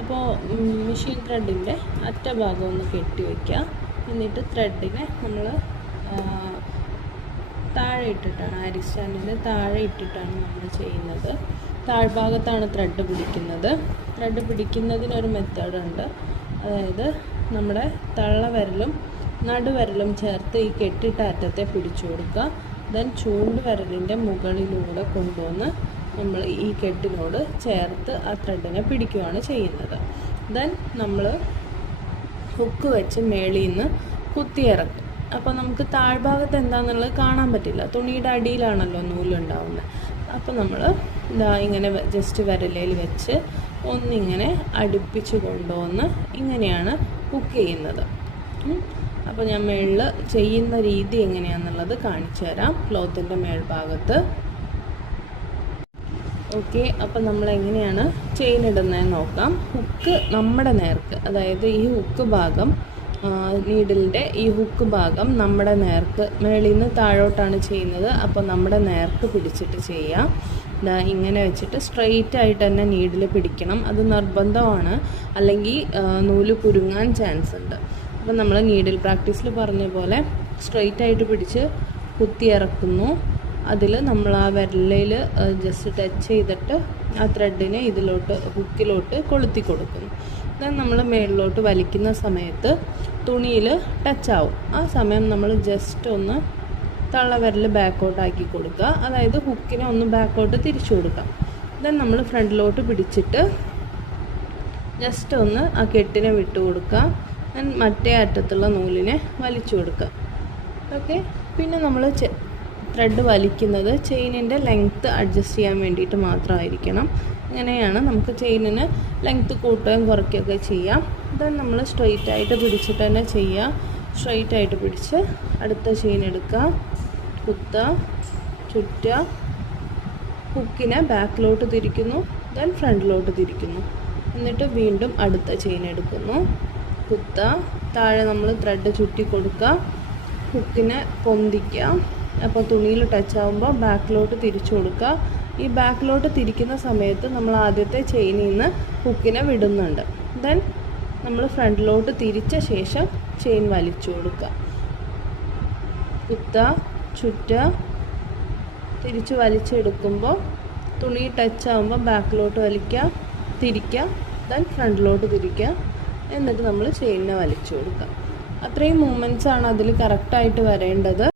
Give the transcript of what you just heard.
അപ്പോൾ മെഷീൻ ത്രെഡിൻ്റെ അറ്റഭാഗം ഒന്ന് കെട്ടി വയ്ക്കുക. എന്നിട്ട് ത്രെഡിനെ നമ്മൾ താഴെ ഇട്ടിട്ടാണ്, ആരി സ്റ്റാൻഡിൻ്റെ താഴെ ഇട്ടിട്ടാണ് നമ്മൾ ചെയ്യുന്നത്. താഴ്ഭാഗത്താണ് ത്രെഡ് പിടിക്കുന്നത്. ത്രെഡ് പിടിക്കുന്നതിനൊരു മെത്തേഡുണ്ട്. അതായത് നമ്മുടെ തള്ളവിരലും നടുവിരലും ചേർത്ത് ഈ കെട്ടിട്ട അറ്റത്തെ പിടിച്ചു കൊടുക്കുക. ദെൻ ചൂണ്ടുവിരലിൻ്റെ മുകളിലൂടെ കൊണ്ടുവന്ന് നമ്മൾ ഈ കെട്ടിനോട് ചേർത്ത് ആ ത്രെഡിനെ പിടിക്കുകയാണ് ചെയ്യുന്നത്. ദെൻ നമ്മൾ ഹുക്ക് വെച്ച് മേളിൽ നിന്ന് കുത്തിയിറക്കും. അപ്പോൾ നമുക്ക് താഴ്ഭാഗത്ത് എന്താണെന്നുള്ളത് കാണാൻ പറ്റില്ല, തുണിയുടെ അടിയിലാണല്ലോ നൂലുണ്ടാവുന്നത്. അപ്പോൾ നമ്മൾ ഇങ്ങനെ ജസ്റ്റ് വിരലയിൽ വെച്ച് ഒന്നിങ്ങനെ അടുപ്പിച്ച് കൊണ്ടുവന്ന് ഇങ്ങനെയാണ് ഹുക്ക് ചെയ്യുന്നത്. അപ്പോൾ ഞാൻ മേളിൽ ചെയ്യുന്ന രീതി എങ്ങനെയാണെന്നുള്ളത് കാണിച്ചു തരാം ക്ലോത്തിൻ്റെ മേൽഭാഗത്ത്. ഓക്കെ, അപ്പം നമ്മൾ എങ്ങനെയാണ് ചെയിൻ ഇടുന്നതെന്ന് നോക്കാം. ഹുക്ക് നമ്മുടെ നേർക്ക്, അതായത് ഈ ഹുക്ക് ഭാഗം, നീഡിലിൻ്റെ ഈ ഹുക്ക് ഭാഗം നമ്മുടെ നേർക്ക്, മേളിൽ നിന്ന് താഴോട്ടാണ് ചെയ്യുന്നത്. അപ്പോൾ നമ്മുടെ നേർക്ക് പിടിച്ചിട്ട് ചെയ്യാം. ഇങ്ങനെ വെച്ചിട്ട് സ്ട്രെയിറ്റ് ആയിട്ട് തന്നെ നീഡിൽ പിടിക്കണം. അത് നിർബന്ധമാണ്, അല്ലെങ്കിൽ നൂല് കുരുങ്ങാൻ ചാൻസ് ഉണ്ട്. അപ്പോൾ നമ്മൾ നീഡിൽ പ്രാക്ടീസിൽ പറഞ്ഞ പോലെ സ്ട്രെയിറ്റ് ആയിട്ട് പിടിച്ച് കുത്തി ഇറക്കുന്നു. അതിൽ നമ്മൾ ആ വിരലിൽ ജസ്റ്റ് ടച്ച് ചെയ്തിട്ട് ആ ത്രെഡിനെ ഇതിലോട്ട് ഹുക്കിലോട്ട് കൊളുത്തി കൊടുക്കുന്നു. ദെൻ നമ്മൾ മേളിലോട്ട് വലിക്കുന്ന സമയത്ത് തുണിയിൽ ടച്ചാവും. ആ സമയം നമ്മൾ ജസ്റ്റ് ഒന്ന് തള്ളവിരൽ ബാക്കോട്ടാക്കി കൊടുക്കുക, അതായത് ഹുക്കിനെ ഒന്ന് ബാക്കോട്ട് തിരിച്ചു കൊടുക്കാം. ദെൻ നമ്മൾ ഫ്രണ്ടിലോട്ട് പിടിച്ചിട്ട് ജസ്റ്റ് ഒന്ന് ആ കെട്ടിനെ വിട്ടു കൊടുക്കുക. ദെൻ മറ്റേ അറ്റത്തുള്ള നൂലിനെ വലിച്ചു കൊടുക്കുക. ഓക്കെ, പിന്നെ നമ്മൾ ത്രെഡ് വലിക്കുന്നത് ചെയിനിൻ്റെ ലെങ്ത്ത് അഡ്ജസ്റ്റ് ചെയ്യാൻ വേണ്ടിയിട്ട് മാത്രമായിരിക്കണം. അങ്ങനെയാണ് നമുക്ക് ചെയിനിന് ലെങ്ത്ത് കൂട്ടുകയും കുറയ്ക്കുകയൊക്കെ ചെയ്യാം. ദെൻ നമ്മൾ സ്ട്രെയിറ്റ് ആയിട്ട് പിടിച്ചിട്ട് തന്നെ ചെയ്യുക. സ്ട്രെയിറ്റ് ആയിട്ട് പിടിച്ച് അടുത്ത ചെയിൻ എടുക്കുക, കുത്തുക, ചുറ്റുക, ഹുക്കിനെ ബാക്കിലോട്ട് തിരിക്കുന്നു, ദെൻ ഫ്രണ്ടിലോട്ട് തിരിക്കുന്നു. എന്നിട്ട് വീണ്ടും അടുത്ത ചെയിൻ എടുക്കുന്നു, കുത്തുക, താഴെ നമ്മൾ ത്രെഡ് ചുറ്റി കൊടുക്കുക, ഹുക്കിനെ പൊന്തിക്കുക. അപ്പോൾ തുണിയിൽ ടച്ച് ആകുമ്പോൾ ബാക്കിലോട്ട് തിരിച്ചു കൊടുക്കുക. ഈ ബാക്കിലോട്ട് തിരിക്കുന്ന സമയത്ത് നമ്മൾ ആദ്യത്തെ ചെയിനിൽ നിന്ന് ഹുക്കിനെ വിടുന്നുണ്ട്. ദെൻ നമ്മൾ ഫ്രണ്ടിലോട്ട് തിരിച്ച ശേഷം ചെയിൻ വലിച്ചു കൊടുക്കുക, കുത്തുക, ചുറ്റുക, തിരിച്ച് വലിച്ചെടുക്കുമ്പോൾ തുണി ടച്ച് ആകുമ്പോൾ ബാക്കിലോട്ട് വലിക്കുക, തിരിക്കുക, ദെൻ ഫ്രണ്ടിലോട്ട് തിരിക്കുക. എന്നിട്ട് നമ്മൾ ചെയിനിനെ വലിച്ചു കൊടുക്കുക. അത്രയും മൂവ്മെൻറ്റ്സാണ് അതിൽ കറക്റ്റായിട്ട് വരേണ്ടത്.